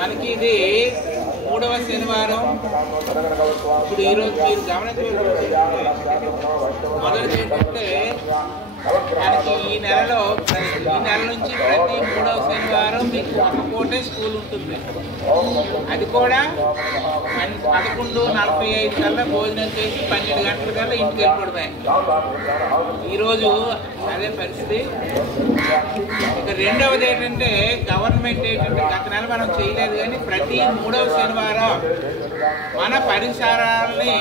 మనకి ఇది 3వ శనివారం. ఇప్పుడు ఈరోజు మీరు గమనించవలసింది మొదటిది ఏంటంటే మనకి ఈ నెల నుంచి ప్రతి 3వ శనివారం మీకు ఒక పూటే స్కూల్ ఉంటుంది. అది కూడా 11:45 కల్లా భోజనం చేసి 12 గంటల కల్లా ఇంటికి వెళ్ళిపోవడమే. ఈరోజు అదే పరిస్థితి. ఇక రెండవది ఏంటంటే గవర్నమెంట్ ఏంటంటే గత నెల మనం చేయలేదు కానీ ప్రతి 3వ శనివారం మన పరిసరాలని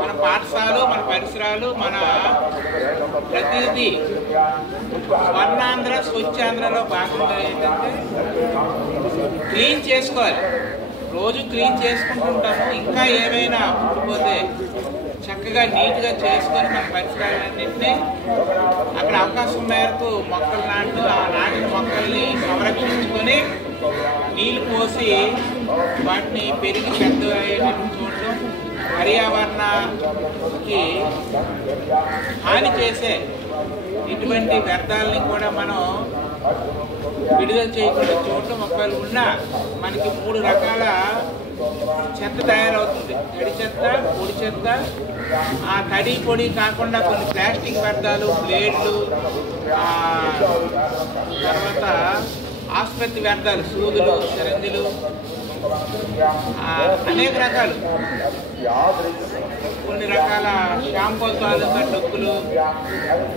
మన పాఠశాలలు మన పరిసరాలు మన ప్రతిదీ స్వర్ణాంధ్ర స్వచ్ఛాంధ్రలో భాగంగా ఏంటంటే క్లీన్ చేసుకోవాలి. రోజు క్లీన్ చేసుకుంటుంటాము. ఇంకా ఏమైనా ఉండిపోతే చక్కగా నీట్గా చేసుకొని మన పరిసరాలన్నింటినీ అక్కడ అవకాశం మేరకు మొక్కలు నాటు ఆ నాటిన మొక్కల్ని సంరక్షించుకొని నీళ్లు పోసి వాటిని పెరిగి పెద్ద అయ్యేటట్టు చూడటం, పర్యావరణానికి హాని చేసే ఇటువంటి వ్యర్థాలని కూడా మనం విడుదల చేయకుండా చూడటం. ఒకవేళ ఉన్నా మనకి 3 రకాల చెత్త తయారవుతుంది. తడి చెత్త, పొడి చెత్త. ఆ తడి పొడి కాకుండా కొన్ని ప్లాస్టిక్ వ్యర్థాలు, బ్లేడ్లు, తర్వాత ఆసుపత్రి వ్యర్థాలు, సూదులు, సిరంజులు, అనేక రకాలు, కొన్ని రకాల షాంపూలు తాలూకా డొక్కులు,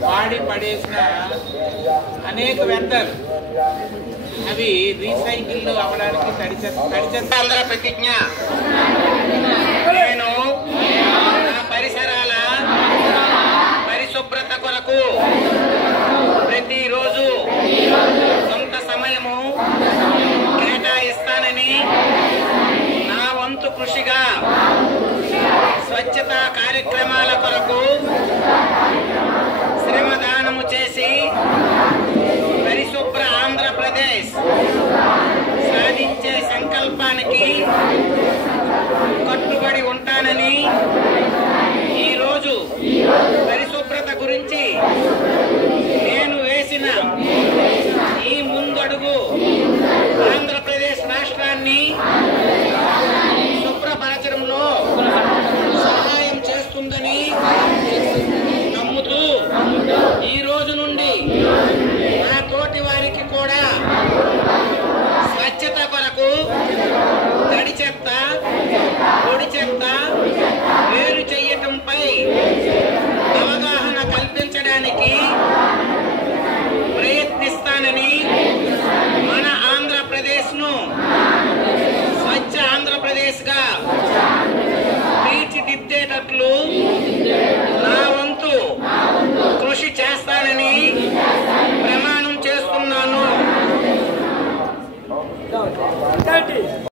వాడి పడేసిన అనేక వ్యర్థాలు అవి రీసైకిల్ అవ్వడానికి తడి చెత్త అందరూ ప్రతిజ్ఞ. నేను నా పరిసరాల పరిశుభ్రత కొరకు ప్రతిరోజు కొంత సమయము కేటాయిస్తానని నా వంతు కృషిగా స్వచ్ఛతా కార్యక్రమాల కొరకు శ్రమదానము చేసి పరిశుభ్ర ఆంధ్రప్రదేశ్ సాధించే సంకల్పానికి కట్టుబడి ఉంటానని ఈరోజు పరిశుభ్రత గురించి నేను వేసిన ఈ ముందడుగు ఆంధ్రప్రదేశ్ రాష్ట్రాన్ని శుభ్రపరచడంలో సహాయం చేస్తుందని నమ్ముతూ ఈ రోజు నుండి నా తోటి వారికి కూడా స్వచ్ఛత కొరకు తడి చెత్త, పొడి చెత్త వేరు చేయటంపై అవగాహన కల్పించడానికి ప్రయత్నిస్తానని, మన ఆంధ్రప్రదేశ్ను స్వచ్ఛ ఆంధ్రప్రదేశ్గా తీర్చిదిద్దే